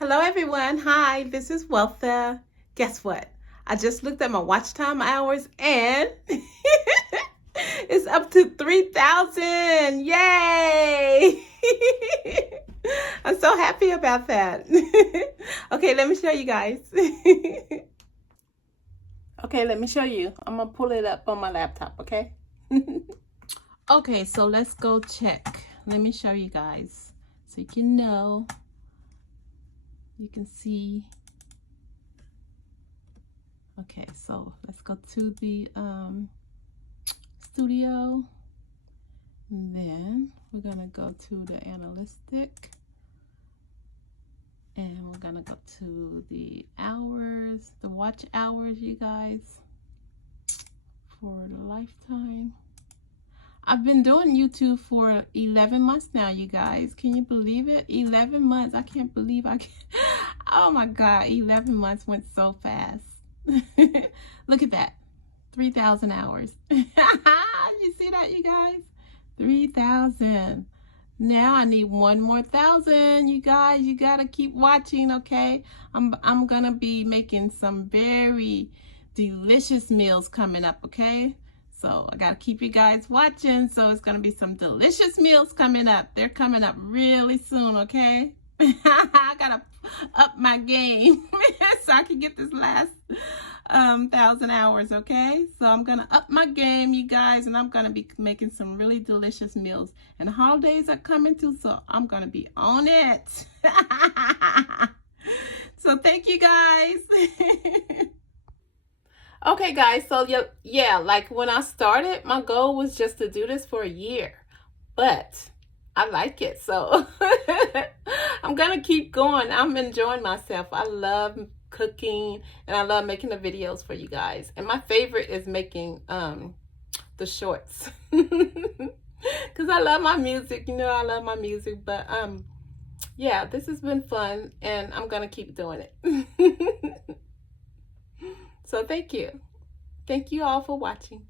Hello everyone. Hi, this is WELTHA. Guess what? I just looked at my watch time hours and it's up to 3,000. Yay! I'm so happy about that. Okay, let me show you guys. Okay, let me show you. I'm gonna pull it up on my laptop, okay? Okay, so let's go check. Let me show you guys so you can know. You can see. Okay, so let's go to the studio, and then we're gonna go to the analytic, and we're gonna go to the hours, the watch hours, you guys, for the lifetime. I've been doing YouTube for 11 months now, you guys. Can you believe it? 11 months. I can't believe I can. Oh my God, 11 months went so fast. Look at that. 3,000 hours. You see that, you guys? 3,000. Now I need one more 1,000. You guys, you gotta keep watching, okay? I'm gonna be making some very delicious meals coming up, okay? So I gotta keep you guys watching. So it's gonna be some delicious meals coming up. They're coming up really soon, okay? I gotta up my game so I can get this last 1,000 hours, okay? So I'm gonna up my game, you guys, and I'm gonna be making some really delicious meals. And the holidays are coming too, so I'm gonna be on it. So thank you guys. Okay guys, so yeah, like when I started, my goal was just to do this for a year, but I like it, so I'm gonna keep going. I'm enjoying myself. I love cooking and I love making the videos for you guys, and my favorite is making the shorts because I love my music. You know, I love my music, but yeah, this has been fun and I'm gonna keep doing it. So thank you all for watching.